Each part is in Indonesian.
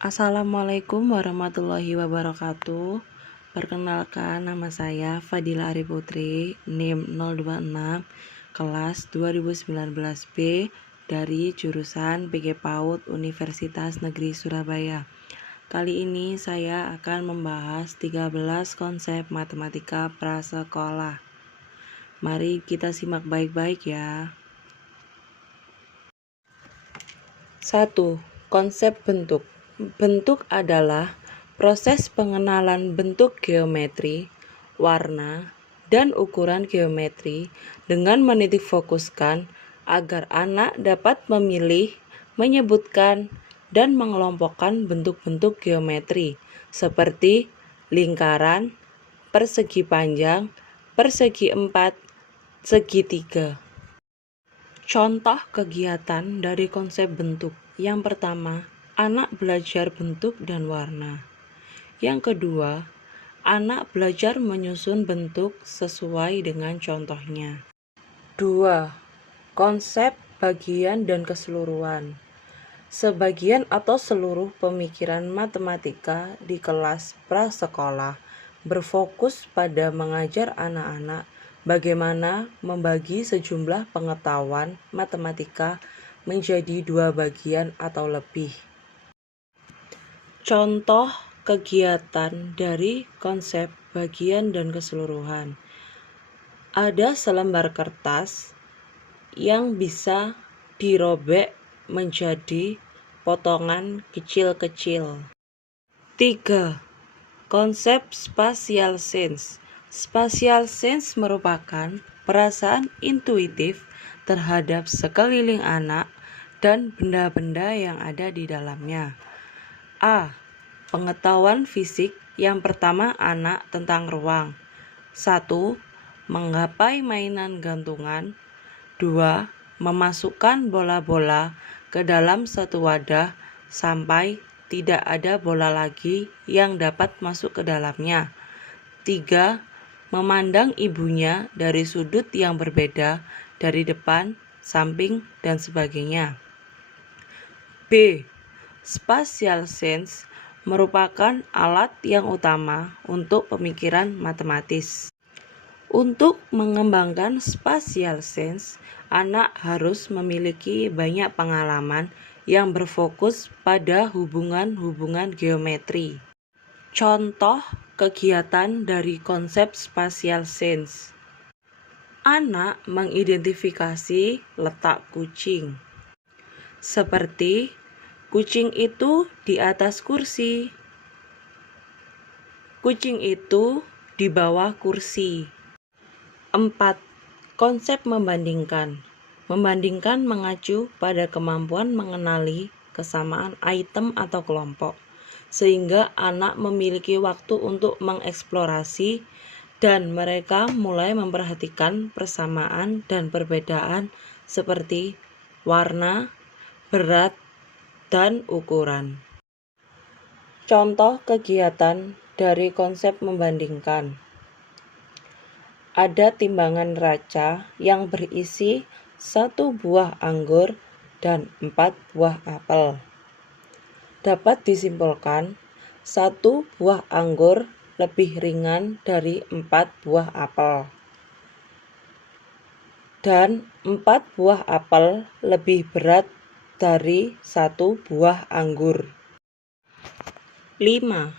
Assalamualaikum warahmatullahi wabarakatuh. Perkenalkan, nama saya Fadila Ari Putri, NIM 026, kelas 2019B dari jurusan PG PAUD Universitas Negeri Surabaya. Kali ini saya akan membahas 13 konsep matematika prasekolah. Mari kita simak baik-baik ya. 1. Konsep bentuk. Bentuk adalah proses pengenalan bentuk geometri, warna, dan ukuran geometri dengan menitik fokuskan agar anak dapat memilih, menyebutkan, dan mengelompokkan bentuk-bentuk geometri seperti lingkaran, persegi panjang, persegi empat, segitiga. Contoh kegiatan dari konsep bentuk. Yang pertama, anak belajar bentuk dan warna. Yang kedua, anak belajar menyusun bentuk sesuai dengan contohnya. 2. Konsep bagian dan keseluruhan. Sebagian atau seluruh pemikiran matematika di kelas prasekolah berfokus pada mengajar anak-anak bagaimana membagi sejumlah pengetahuan matematika menjadi 2 bagian atau lebih. Contoh kegiatan dari konsep bagian dan keseluruhan. Ada selembar kertas yang bisa dirobek menjadi potongan kecil-kecil. 3. Konsep spatial sense. Spatial sense merupakan perasaan intuitif terhadap sekeliling anak dan benda-benda yang ada di dalamnya. A. Pengetahuan fisik. Yang pertama, anak tentang ruang. 1. Menggapai mainan gantungan. 2. Memasukkan bola-bola ke dalam satu wadah sampai tidak ada bola lagi yang dapat masuk ke dalamnya. 3. Memandang ibunya dari sudut yang berbeda dari depan, samping, dan sebagainya. B. Spatial sense merupakan alat yang utama untuk pemikiran matematis. Untuk mengembangkan spatial sense, anak harus memiliki banyak pengalaman yang berfokus pada hubungan-hubungan geometri. Contoh kegiatan dari konsep spatial sense. Anak mengidentifikasi letak kucing. Seperti kucing itu di atas kursi. Kucing itu di bawah kursi. 4. Konsep membandingkan. Membandingkan mengacu pada kemampuan mengenali kesamaan item atau kelompok, sehingga anak memiliki waktu untuk mengeksplorasi dan mereka mulai memperhatikan persamaan dan perbedaan seperti warna, berat, dan ukuran. Contoh kegiatan dari konsep membandingkan. Ada timbangan raca yang berisi 1 buah anggur dan 4 buah apel. Dapat disimpulkan 1 buah anggur lebih ringan dari 4 buah apel. Dan 4 buah apel lebih berat dari 1 buah anggur. 5.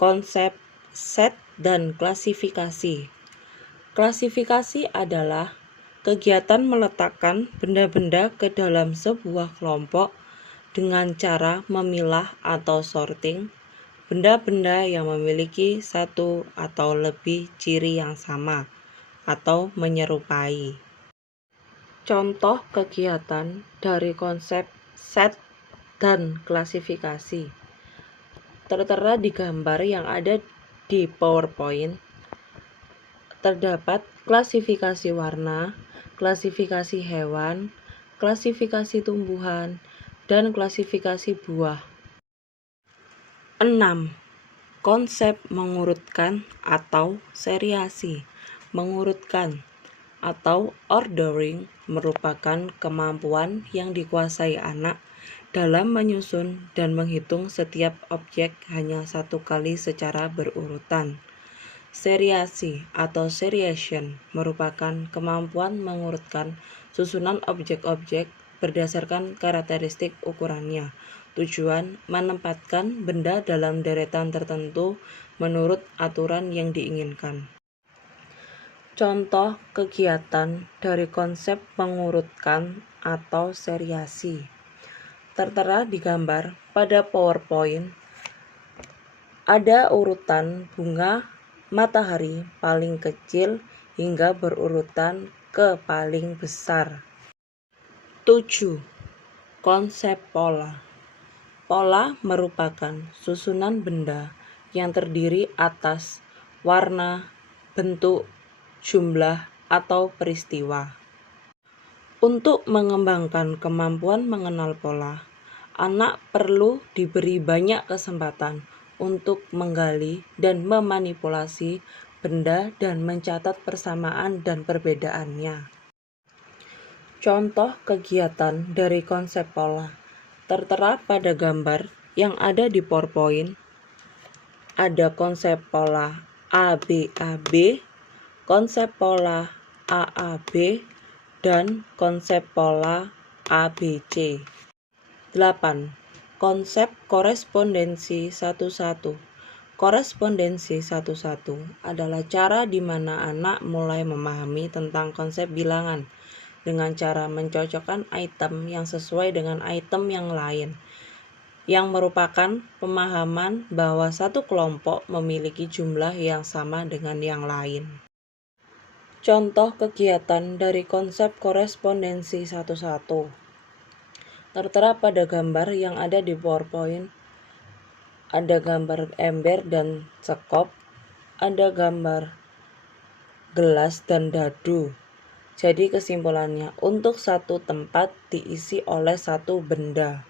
Konsep set dan klasifikasi. Klasifikasi adalah kegiatan meletakkan benda-benda ke dalam sebuah kelompok dengan cara memilah atau sorting benda-benda yang memiliki satu atau lebih ciri yang sama atau menyerupai. Contoh kegiatan dari konsep set dan klasifikasi tertera di gambar yang ada di PowerPoint. Terdapat klasifikasi warna, klasifikasi hewan, klasifikasi tumbuhan, dan klasifikasi buah. 6. Konsep mengurutkan atau seriasi. Mengurutkan atau ordering merupakan kemampuan yang dikuasai anak dalam menyusun dan menghitung setiap objek hanya satu kali secara berurutan. Seriasi atau seriation merupakan kemampuan mengurutkan susunan objek-objek berdasarkan karakteristik ukurannya. Tujuan menempatkan benda dalam deretan tertentu menurut aturan yang diinginkan. Contoh kegiatan dari konsep mengurutkan atau seriasi tertera di gambar pada PowerPoint. Ada urutan bunga matahari paling kecil hingga berurutan ke paling besar. 7. Konsep pola. Pola merupakan susunan benda yang terdiri atas warna, bentuk, jumlah, atau peristiwa. Untuk mengembangkan kemampuan mengenal pola, anak perlu diberi banyak kesempatan untuk menggali dan memanipulasi benda dan mencatat persamaan dan perbedaannya. Contoh kegiatan dari konsep pola tertera pada gambar yang ada di PowerPoint. Ada konsep pola ABAB, konsep pola AAB, dan konsep pola ABC. 8. Konsep korespondensi 1-1. Korespondensi 1-1 adalah cara di mana anak mulai memahami tentang konsep bilangan dengan cara mencocokkan item yang sesuai dengan item yang lain, yang merupakan pemahaman bahwa satu kelompok memiliki jumlah yang sama dengan yang lain. Contoh kegiatan dari konsep korespondensi 1-1 tertera pada gambar yang ada di PowerPoint. Ada gambar ember dan sekop, ada gambar gelas dan dadu. Jadi kesimpulannya, untuk satu tempat diisi oleh satu benda.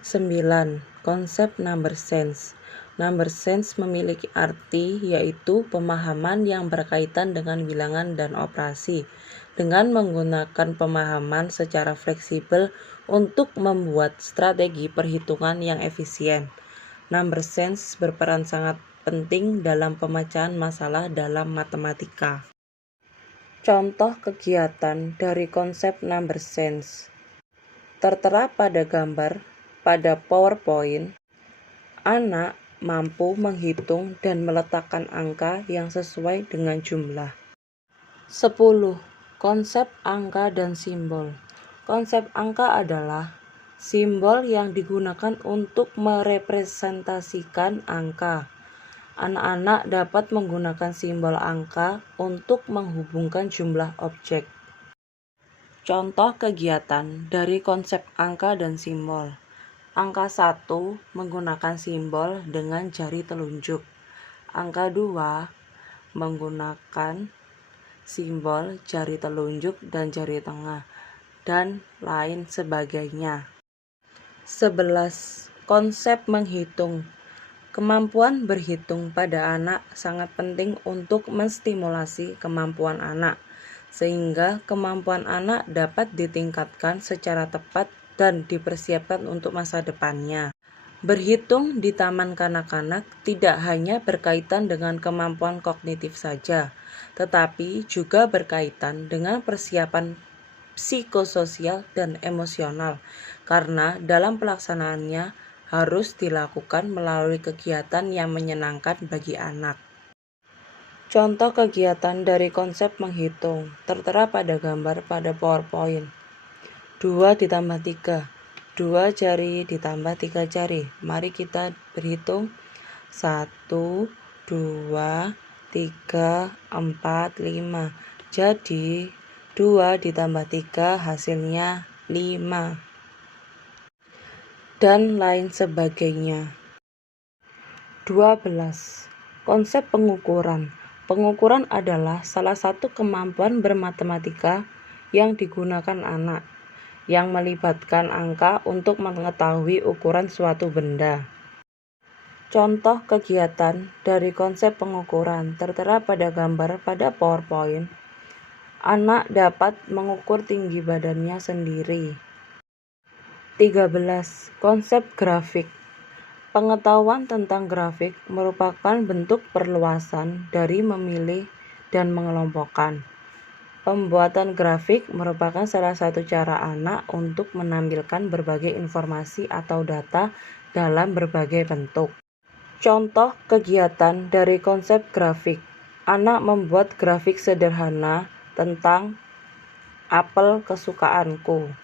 9. Konsep number sense. Number sense memiliki arti yaitu pemahaman yang berkaitan dengan bilangan dan operasi dengan menggunakan pemahaman secara fleksibel untuk membuat strategi perhitungan yang efisien. Number sense berperan sangat penting dalam pemecahan masalah dalam matematika. Contoh kegiatan dari konsep number sense tertera pada gambar pada PowerPoint. Anak mampu menghitung dan meletakkan angka yang sesuai dengan jumlah. 10. Konsep angka dan simbol. Konsep angka adalah simbol yang digunakan untuk merepresentasikan angka. Anak-anak dapat menggunakan simbol angka untuk menghubungkan jumlah objek. Contoh kegiatan dari konsep angka dan simbol. Angka 1 menggunakan simbol dengan jari telunjuk. Angka 2 menggunakan simbol jari telunjuk dan jari tengah, dan lain sebagainya. 11. Konsep menghitung. Kemampuan berhitung pada anak sangat penting untuk menstimulasi kemampuan anak, sehingga kemampuan anak dapat ditingkatkan secara tepat dan dipersiapkan untuk masa depannya. Berhitung di taman kanak-kanak tidak hanya berkaitan dengan kemampuan kognitif saja, tetapi juga berkaitan dengan persiapan psikososial dan emosional, karena dalam pelaksanaannya harus dilakukan melalui kegiatan yang menyenangkan bagi anak. Contoh kegiatan dari konsep menghitung tertera pada gambar pada PowerPoint. 2 ditambah 3, 2 jari ditambah 3 jari. Mari kita berhitung. 1, 2, 3, 4, 5. Jadi 2 ditambah 3 hasilnya 5. Dan lain sebagainya. 12. Konsep pengukuran. Pengukuran adalah salah satu kemampuan bermatematika yang digunakan anak, yang melibatkan angka untuk mengetahui ukuran suatu benda. Contoh kegiatan dari konsep pengukuran tertera pada gambar pada PowerPoint. Anak dapat mengukur tinggi badannya sendiri. 13. Konsep grafik. Pengetahuan tentang grafik merupakan bentuk perluasan dari memilih dan mengelompokkan. Pembuatan grafik merupakan salah satu cara anak untuk menampilkan berbagai informasi atau data dalam berbagai bentuk. Contoh kegiatan dari konsep grafik. Anak membuat grafik sederhana tentang apel kesukaanku.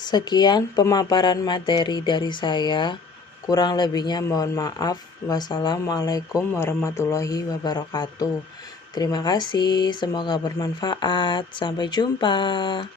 Sekian pemaparan materi dari saya. Kurang lebihnya mohon maaf. Wassalamualaikum warahmatullahi wabarakatuh. Terima kasih, semoga bermanfaat. Sampai jumpa.